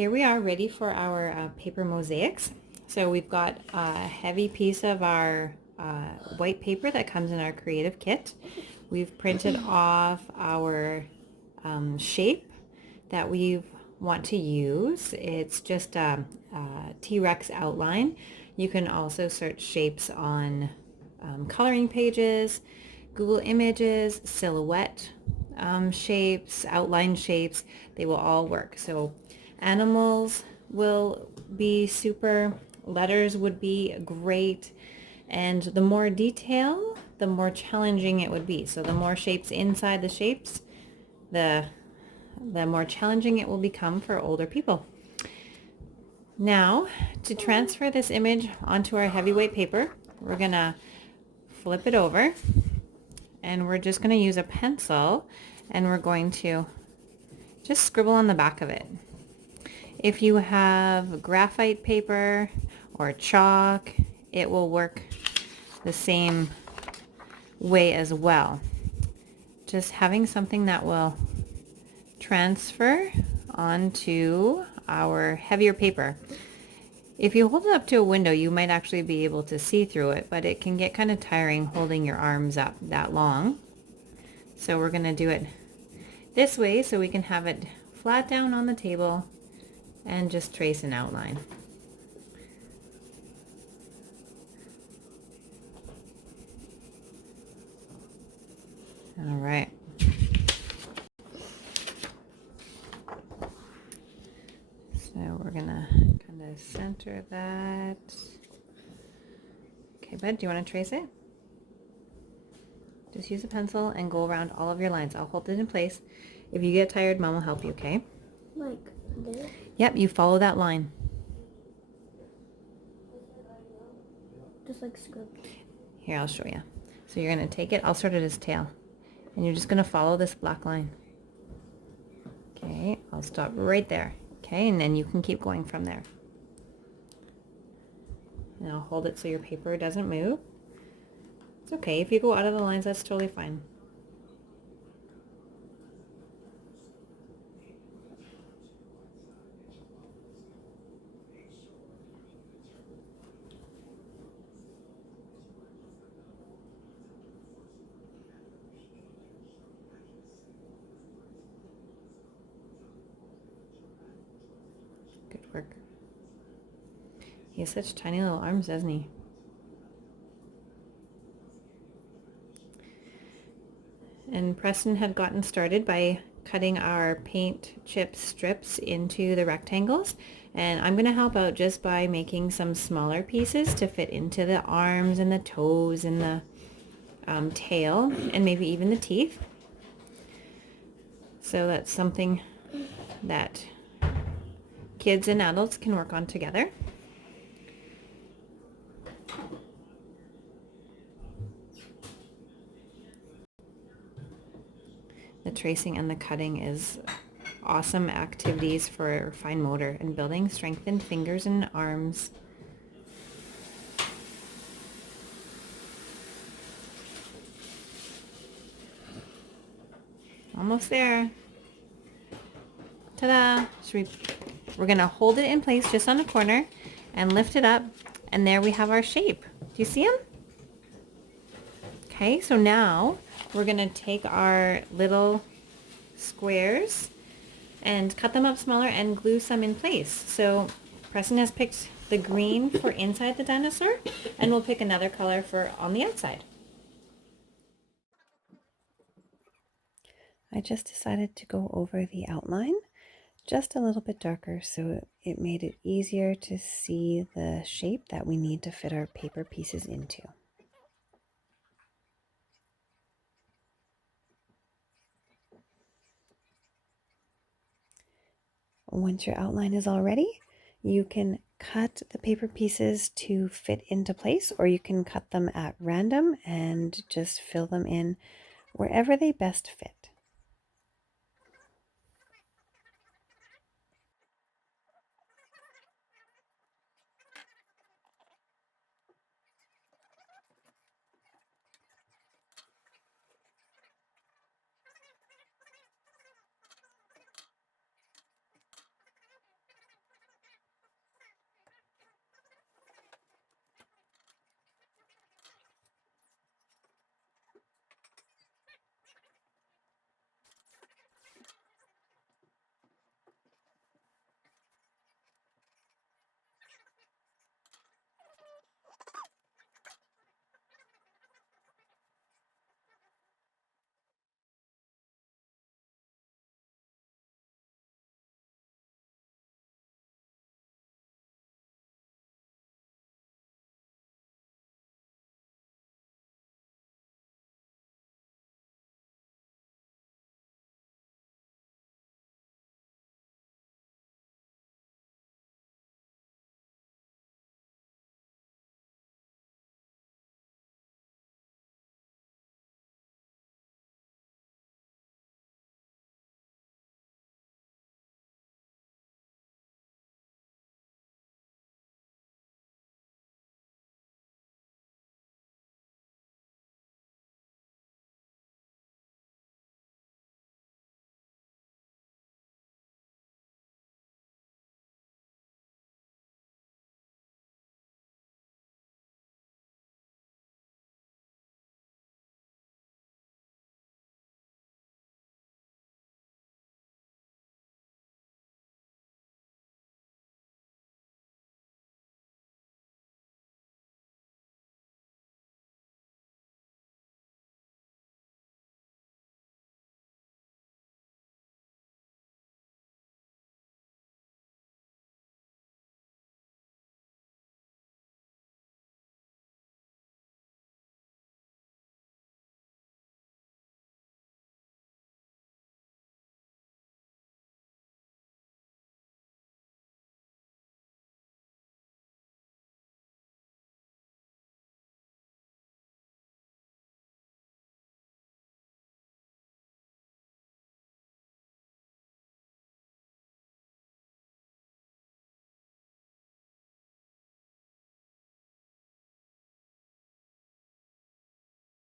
here we are ready for our paper mosaics. So we've got a heavy piece of our white paper that comes in our creative kit. We've printed off our shape that we want to use. It's just a T-Rex outline. You can also search shapes on coloring pages, Google Images, silhouette shapes, outline shapes. They will all work. So animals will be super, letters would be great, and the more detail, the more challenging it would be. So the more shapes inside the shapes, the more challenging it will become for older people. Now, to transfer this image onto our heavyweight paper, we're gonna flip it over, and we're just gonna use a pencil, and we're going to just scribble on the back of it. If you have graphite paper or chalk, it will work the same way as well. Just having something that will transfer onto our heavier paper. If you hold it up to a window, you might actually be able to see through it, but it can get kind of tiring holding your arms up that long. So we're going to do it this way so we can have it flat down on the table and just trace an outline. All right. So we're gonna kind of center that. Okay, bud, do you want to trace it? Just use a pencil and go around all of your lines. I'll hold it in place. If you get tired, Mom will help you, okay? Like this? Yep, you follow that line. Just like scribble. Here, I'll show you. So you're gonna take it, I'll start at his tail. And you're just gonna follow this black line. Okay, I'll stop right there. Okay, and then you can keep going from there. And I'll hold it so your paper doesn't move. It's okay, if you go out of the lines, that's totally fine. Good work. He has such tiny little arms, doesn't he? And Preston had gotten started by cutting our paint chip strips into the rectangles, and I'm going to help out just by making some smaller pieces to fit into the arms and the toes and the tail and maybe even the teeth. So that's something that kids and adults can work on together. The tracing and the cutting is awesome activities for fine motor and building strengthened fingers and arms. Almost there. Ta-da! We're gonna hold it in place just on the corner and lift it up, and there we have our shape. Do you see them? Okay, so now we're gonna take our little squares and cut them up smaller and glue some in place. So Preston has picked the green for inside the dinosaur, and we'll pick another color for on the outside. I just decided to go over the outline just a little bit darker so it made it easier to see the shape that we need to fit our paper pieces into. Once your outline is all ready, you can cut the paper pieces to fit into place, or you can cut them at random and just fill them in wherever they best fit.